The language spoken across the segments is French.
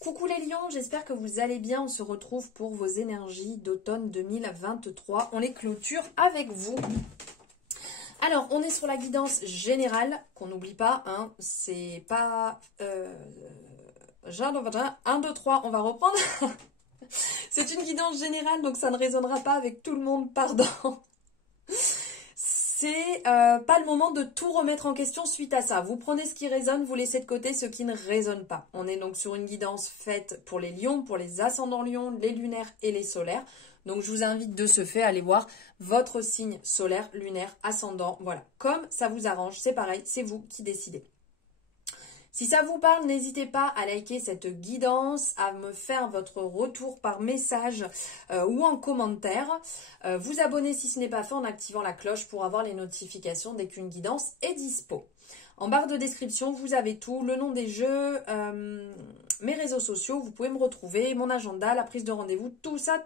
Coucou les lions, j'espère que vous allez bien. On se retrouve pour vos énergies d'automne 2023. On les clôture avec vous. Alors, on est sur la guidance générale, qu'on n'oublie pas, hein, c'est pas... 1, 2, 3, on va reprendre. C'est une guidance générale, donc ça ne résonnera pas avec tout le monde, pardon. C'est pas le moment de tout remettre en question suite à ça. Vous prenez ce qui résonne, vous laissez de côté ce qui ne résonne pas. On est donc sur une guidance faite pour les lions, pour les ascendants lions, les lunaires et les solaires. Donc je vous invite de ce fait à aller voir votre signe solaire, lunaire, ascendant. Voilà, comme ça vous arrange, c'est pareil, c'est vous qui décidez. Si ça vous parle, n'hésitez pas à liker cette guidance, à me faire votre retour par message ou en commentaire. Vous abonner si ce n'est pas fait en activant la cloche pour avoir les notifications dès qu'une guidance est dispo. En barre de description, vous avez tout, le nom des jeux, mes réseaux sociaux, vous pouvez me retrouver, mon agenda, la prise de rendez-vous, tout ça,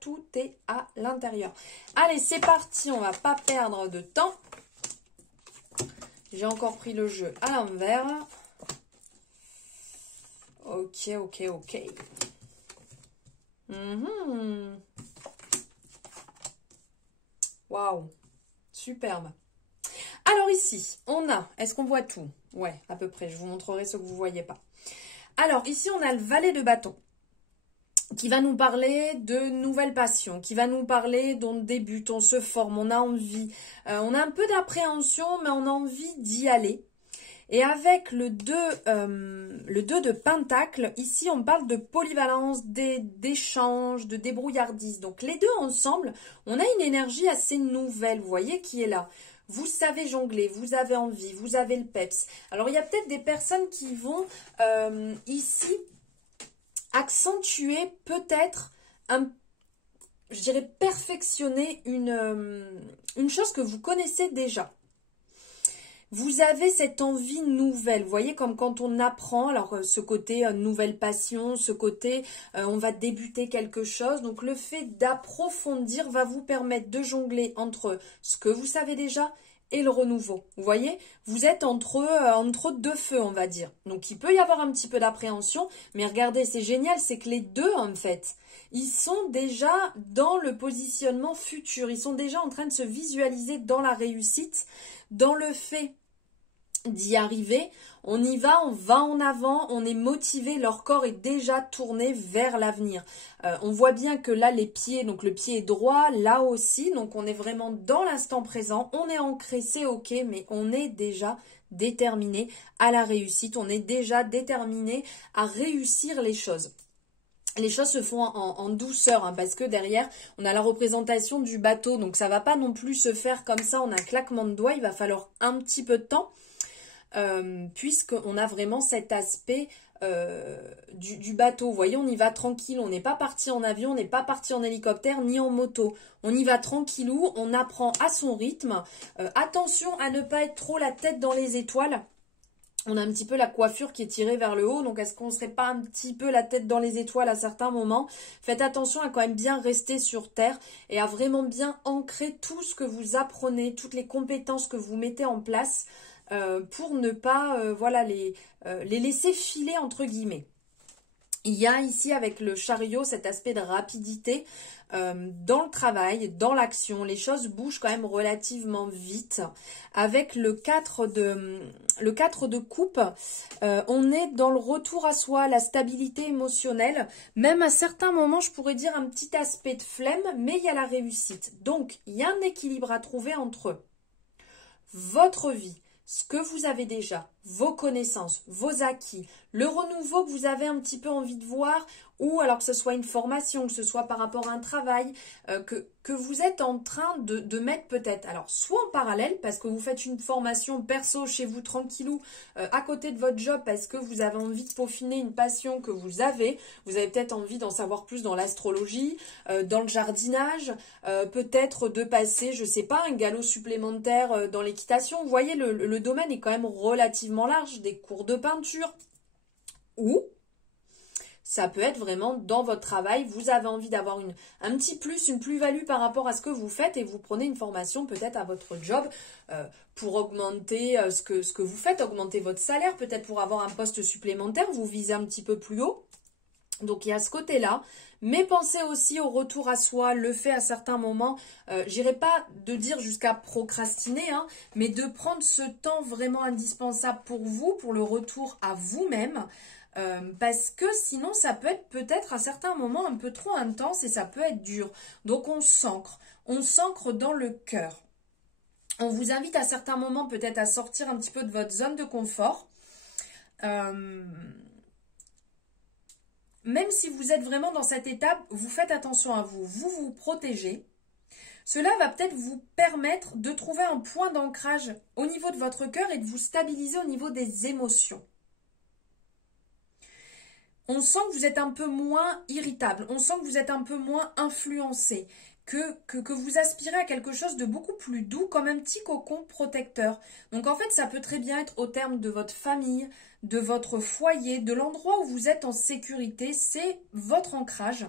tout est à l'intérieur. Allez, c'est parti, on va pas perdre de temps. J'ai encore pris le jeu à l'envers. Ok. Waouh, superbe. Alors ici, on a, est-ce qu'on voit tout? Ouais, à peu près, je vous montrerai ce que vous ne voyez pas. Alors ici, on a le valet de bâton qui va nous parler de nouvelles passions, qui va nous parler d'on débute, on se forme, on a envie. On a un peu d'appréhension, mais on a envie d'y aller. Et avec le 2 de Pentacle, ici on parle de polyvalence, d'échange, de débrouillardise. Donc les deux ensemble, on a une énergie assez nouvelle, vous voyez, qui est là. Vous savez jongler, vous avez envie, vous avez le peps. Alors il y a peut-être des personnes qui vont ici accentuer peut-être, je dirais perfectionner une chose que vous connaissez déjà. Vous avez cette envie nouvelle, vous voyez, comme quand on apprend, alors ce côté nouvelle passion, ce côté on va débuter quelque chose. Donc le fait d'approfondir va vous permettre de jongler entre ce que vous savez déjà et le renouveau. Vous voyez, vous êtes entre deux feux, on va dire. Donc il peut y avoir un petit peu d'appréhension, mais regardez, c'est génial, c'est que les deux en fait, ils sont déjà dans le positionnement futur, ils sont déjà en train de se visualiser dans la réussite, dans le fait d'y arriver, on y va, on va en avant, on est motivé, leur corps est déjà tourné vers l'avenir. On voit bien que là les pieds, donc le pied est droit, là aussi, donc on est vraiment dans l'instant présent, on est ancré, c'est ok, mais on est déjà déterminé à la réussite, on est déjà déterminé à réussir les choses. Les choses se font en douceur, hein, parce que derrière, on a la représentation du bateau, donc ça va pas non plus se faire comme ça en un claquement de doigts, il va falloir un petit peu de temps. Puisqu'on a vraiment cet aspect du bateau. Vous voyez, on y va tranquille, on n'est pas parti en avion, on n'est pas parti en hélicoptère ni en moto. On y va tranquillou, on apprend à son rythme. Attention à ne pas être trop la tête dans les étoiles. On a un petit peu la coiffure qui est tirée vers le haut, donc est-ce qu'on ne serait pas un petit peu la tête dans les étoiles à certains moments? Faites attention à quand même bien rester sur terre et à vraiment bien ancrer tout ce que vous apprenez, toutes les compétences que vous mettez en place, pour ne pas voilà, les laisser filer entre guillemets. Il y a ici avec le chariot cet aspect de rapidité dans le travail, dans l'action. Les choses bougent quand même relativement vite. Avec le 4 de coupe, on est dans le retour à soi, la stabilité émotionnelle. Même à certains moments, je pourrais dire un petit aspect de flemme, mais il y a la réussite. Donc, il y a un équilibre à trouver entre votre vie, ce que vous avez déjà, vos connaissances, vos acquis, le renouveau que vous avez un petit peu envie de voir, ou alors que ce soit une formation, que ce soit par rapport à un travail, que vous êtes en train de mettre peut-être, alors soit en parallèle, parce que vous faites une formation perso chez vous tranquillou, à côté de votre job, parce que vous avez envie de peaufiner une passion que vous avez peut-être envie d'en savoir plus dans l'astrologie, dans le jardinage, peut-être de passer, je sais pas, un galop supplémentaire dans l'équitation. Vous voyez, le domaine est quand même relativement large, des cours de peinture, ou ça peut être vraiment dans votre travail, vous avez envie d'avoir un petit plus, une plus-value par rapport à ce que vous faites et vous prenez une formation peut-être à votre job pour augmenter ce que vous faites, augmenter votre salaire, peut-être pour avoir un poste supplémentaire, vous visez un petit peu plus haut. Donc, il y a ce côté-là. Mais pensez aussi au retour à soi, le fait à certains moments, j'irai pas de dire jusqu'à procrastiner, hein, mais de prendre ce temps vraiment indispensable pour vous, pour le retour à vous-même, parce que sinon ça peut être peut-être à certains moments un peu trop intense et ça peut être dur. Donc on s'ancre dans le cœur. On vous invite à certains moments peut-être à sortir un petit peu de votre zone de confort. Même si vous êtes vraiment dans cette étape, vous faites attention à vous, vous vous protégez. Cela va peut-être vous permettre de trouver un point d'ancrage au niveau de votre cœur et de vous stabiliser au niveau des émotions. On sent que vous êtes un peu moins irritable, on sent que vous êtes un peu moins influencé, que vous aspirez à quelque chose de beaucoup plus doux, comme un petit cocon protecteur. Donc en fait, ça peut très bien être au terme de votre famille, de votre foyer, de l'endroit où vous êtes en sécurité. C'est votre ancrage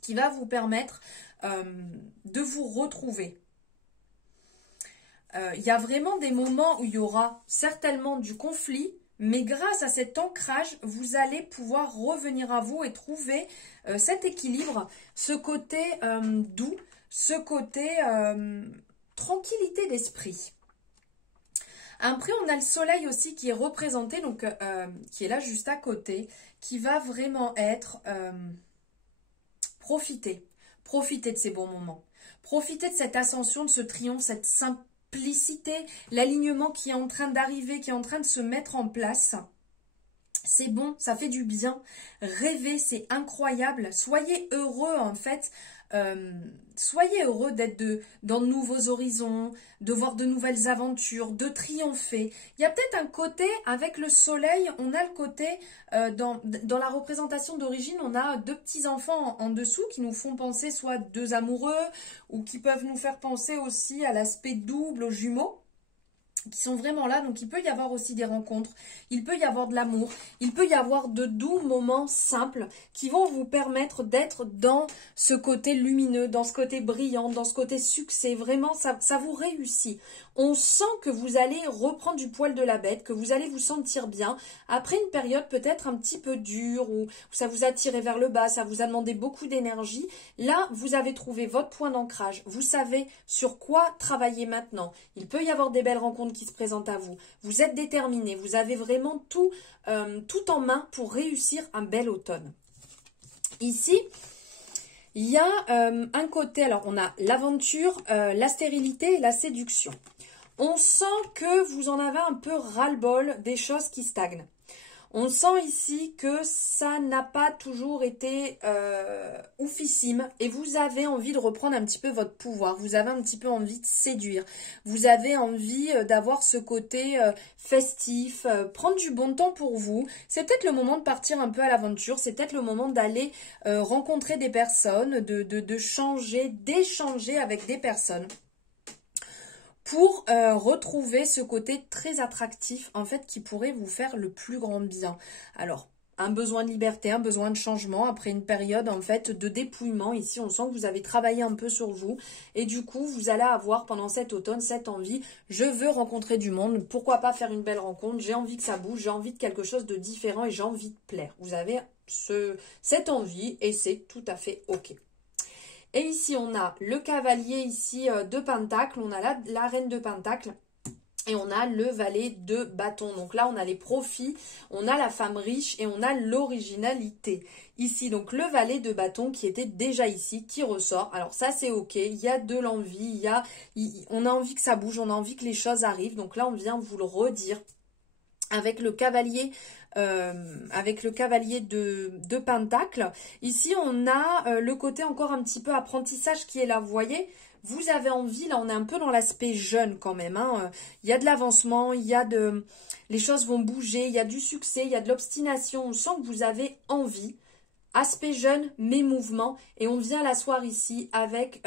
qui va vous permettre de vous retrouver. Il y a vraiment des moments où il y aura certainement du conflit, mais grâce à cet ancrage, vous allez pouvoir revenir à vous et trouver cet équilibre, ce côté doux, ce côté tranquillité d'esprit. Après, on a le soleil aussi qui est représenté, donc qui est là juste à côté, qui va vraiment être profiter de ces bons moments. Profitez de cette ascension, de ce triomphe, cette simplicité, l'alignement qui est en train d'arriver, qui est en train de se mettre en place. C'est bon, ça fait du bien. Rêvez, c'est incroyable. Soyez heureux en fait. Soyez heureux d'être dans de nouveaux horizons, de voir de nouvelles aventures, de triompher. Il y a peut-être un côté, avec le soleil, on a le côté, dans la représentation d'origine, on a deux petits enfants en dessous qui nous font penser soit deux amoureux, ou qui peuvent nous faire penser aussi à l'aspect double, aux jumeaux, qui sont vraiment là. Donc il peut y avoir aussi des rencontres, il peut y avoir de l'amour, il peut y avoir de doux moments simples qui vont vous permettre d'être dans ce côté lumineux, dans ce côté brillant, dans ce côté succès. Vraiment, ça vous réussit. On sent que vous allez reprendre du poil de la bête, que vous allez vous sentir bien après une période peut-être un petit peu dure, où ça vous a tiré vers le bas, ça vous a demandé beaucoup d'énergie. Là, vous avez trouvé votre point d'ancrage, vous savez sur quoi travailler maintenant. Il peut y avoir des belles rencontres qui se présentent à vous. Vous êtes déterminé, vous avez vraiment tout en main pour réussir un bel automne. Ici, il y a un côté, alors on a l'aventure, la stérilité et la séduction. On sent que vous en avez un peu ras-le-bol des choses qui stagnent. On sent ici que ça n'a pas toujours été oufissime et vous avez envie de reprendre un petit peu votre pouvoir. Vous avez un petit peu envie de séduire. Vous avez envie d'avoir ce côté festif, prendre du bon temps pour vous. C'est peut-être le moment de partir un peu à l'aventure. C'est peut-être le moment d'aller rencontrer des personnes, de changer, d'échanger avec des personnes, pour retrouver ce côté très attractif, en fait, qui pourrait vous faire le plus grand bien. Alors, un besoin de liberté, un besoin de changement, après une période, en fait, de dépouillement. Ici, on sent que vous avez travaillé un peu sur vous, et du coup, vous allez avoir, pendant cet automne, cette envie, je veux rencontrer du monde, pourquoi pas faire une belle rencontre, j'ai envie que ça bouge, j'ai envie de quelque chose de différent, et j'ai envie de plaire. Vous avez cette envie, et c'est tout à fait ok. Et ici, on a le cavalier ici de Pentacle, on a la reine de Pentacle et on a le valet de bâton. Donc là, on a les profits, on a la femme riche et on a l'originalité. Ici, donc le valet de bâton qui était déjà ici, qui ressort. Alors ça, c'est ok, il y a de l'envie, on a envie que ça bouge, on a envie que les choses arrivent. Donc là, on vient vous le redire avec le cavalier de Pentacle. Ici, on a le côté encore un petit peu apprentissage qui est là. Vous voyez, vous avez envie, là, on est un peu dans l'aspect jeune quand même. Hein. Il y a de l'avancement, les choses vont bouger, il y a du succès, il y a de l'obstination. On sent que vous avez envie. Aspect jeune, mais mouvement. Et on vient l'asseoir ici avec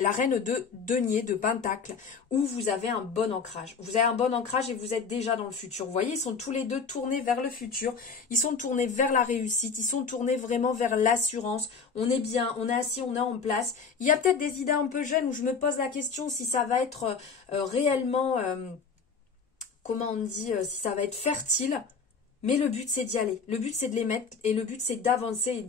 la reine de denier, de Pentacle, où vous avez un bon ancrage. Vous avez un bon ancrage et vous êtes déjà dans le futur. Vous voyez, ils sont tous les deux tournés vers le futur. Ils sont tournés vers la réussite. Ils sont tournés vraiment vers l'assurance. On est bien, on est assis, on est en place. Il y a peut-être des idées un peu jeunes où je me pose la question si ça va être réellement, comment on dit, si ça va être fertile. Mais le but, c'est d'y aller. Le but, c'est de les mettre et le but, c'est d'avancer et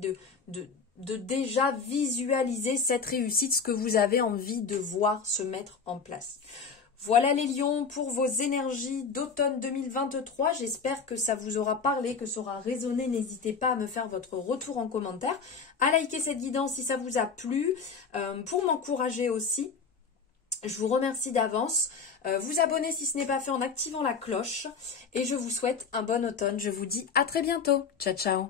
de déjà visualiser cette réussite, ce que vous avez envie de voir se mettre en place. Voilà les lions pour vos énergies d'automne 2023. J'espère que ça vous aura parlé, que ça aura résonné. N'hésitez pas à me faire votre retour en commentaire, à liker cette guidance si ça vous a plu, pour m'encourager aussi. Je vous remercie d'avance. Vous abonner si ce n'est pas fait en activant la cloche. Et je vous souhaite un bon automne. Je vous dis à très bientôt. Ciao, ciao.